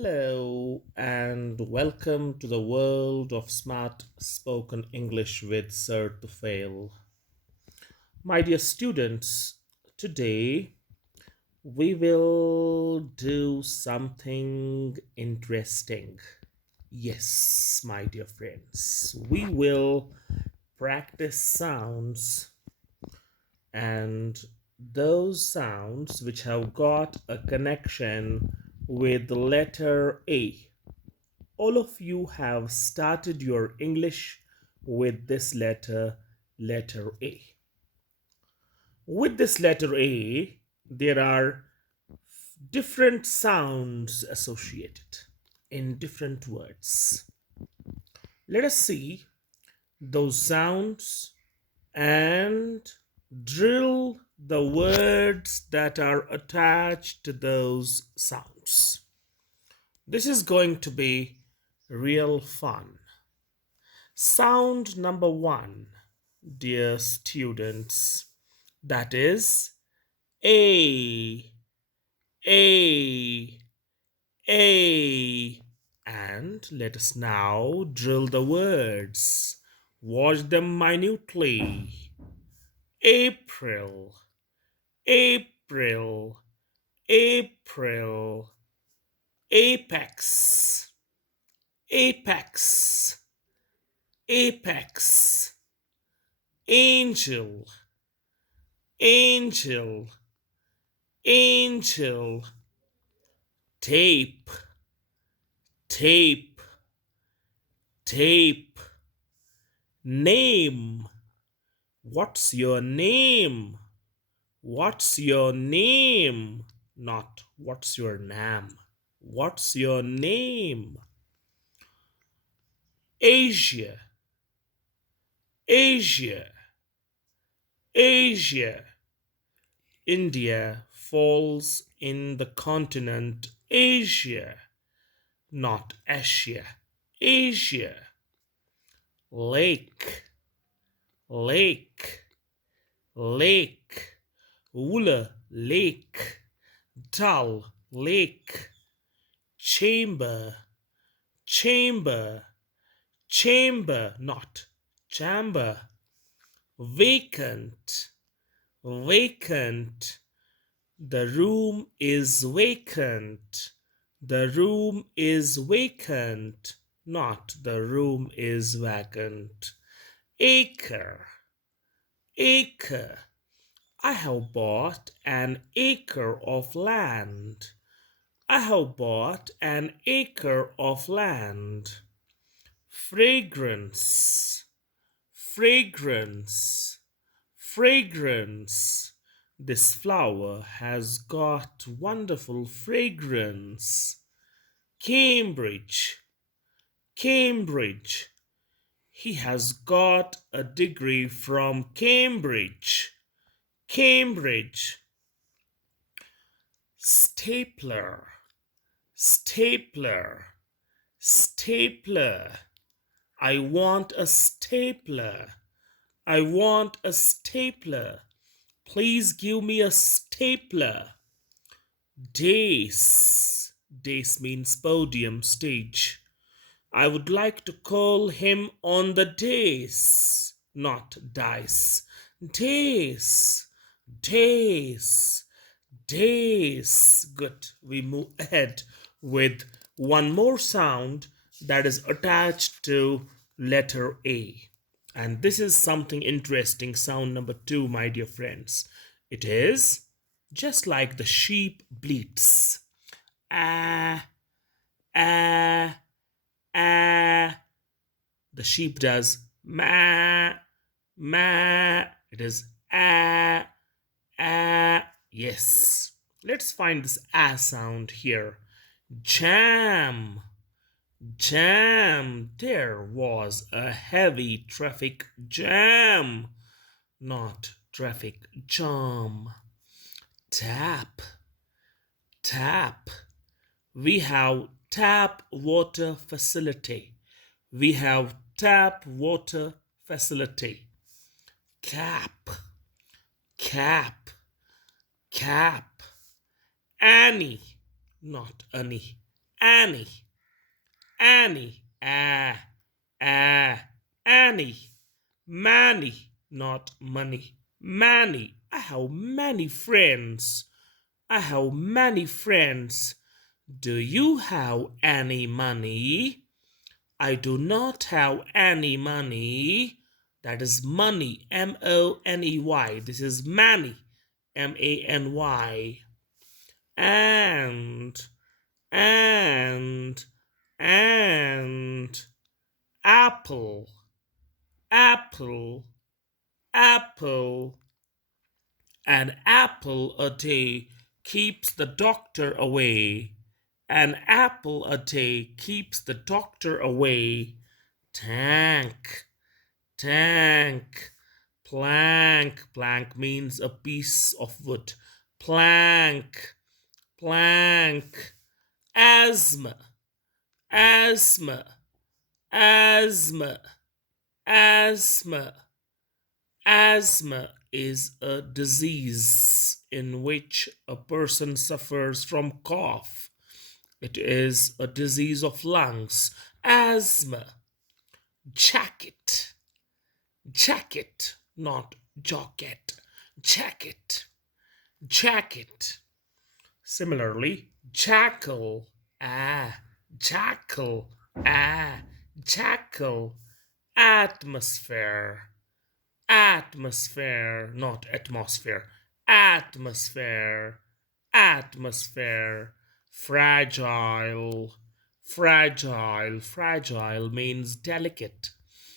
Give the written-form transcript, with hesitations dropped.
Hello and welcome to the world of smart spoken English with Sir to Fail. My dear students, today we will do something interesting. Yes, my dear friends, we will practice sounds and those sounds which have got a connection with the letter A. All of you have started your English with this letter A. With this letter A, there are different sounds associated in different words. Let us see those sounds and drill the words that are attached to those sounds. This is going to be real fun. Sound number one, dear students, that is A, A, A. And let us now drill the words. Watch them minutely. April, April, April. Apex, apex, apex. Angel, angel, angel. Tape, tape, tape. Name. What's your name? What's your name? Not what's your name. What's your name? Asia, Asia, Asia. India falls in the continent Asia, not Asia. Asia. Lake, lake, lake. Wooler lake, dull lake. Chamber, chamber, chamber, not chamber. Vacant, vacant. The room is vacant. The room is vacant, not the room is vacant. Acre, acre. I have bought an acre of land. I have bought an acre of land. Fragrance, fragrance, fragrance. This flower has got wonderful fragrance. Cambridge, Cambridge. He has got a degree from Cambridge. Cambridge. Stapler, stapler, stapler. I want a stapler. I want a stapler. Please give me a stapler. Dace. Dace means podium, stage. I would like to call him on the dace, not dice. Dace, dace, dace. Good. We move ahead with one more sound that is attached to letter A. And this is something interesting. Sound number two, my dear friends. It is just like the sheep bleats. Ah, ah, ah. The sheep does ma, ma. It is ah, ah. Yes. Let's find this ah sound here. Jam, jam. There was a heavy traffic jam, not traffic jam. Tap, tap. We have tap water facility. We have tap water facility. Cap, cap, cap. Annie, not Annie. Annie, Annie, Annie. Manny, not money. Manny, I have many friends. I have many friends. Do you have any money? I do not have any money. That is money, Money. This is Manny, Many. And, and, and, apple, apple, apple. An apple a day keeps the doctor away. An apple a day keeps the doctor away. Tank, tank, plank. Plank means a piece of wood. Plank, plank. Asthma, asthma, asthma, asthma. Asthma is a disease in which a person suffers from cough. It is a disease of lungs. Asthma. Jacket. Jacket, not jacket. Jacket. Jacket. Similarly, jackal. Jackal. Jackal. Atmosphere. Atmosphere, not atmosphere. Atmosphere. Atmosphere. Fragile. Fragile. Fragile means delicate.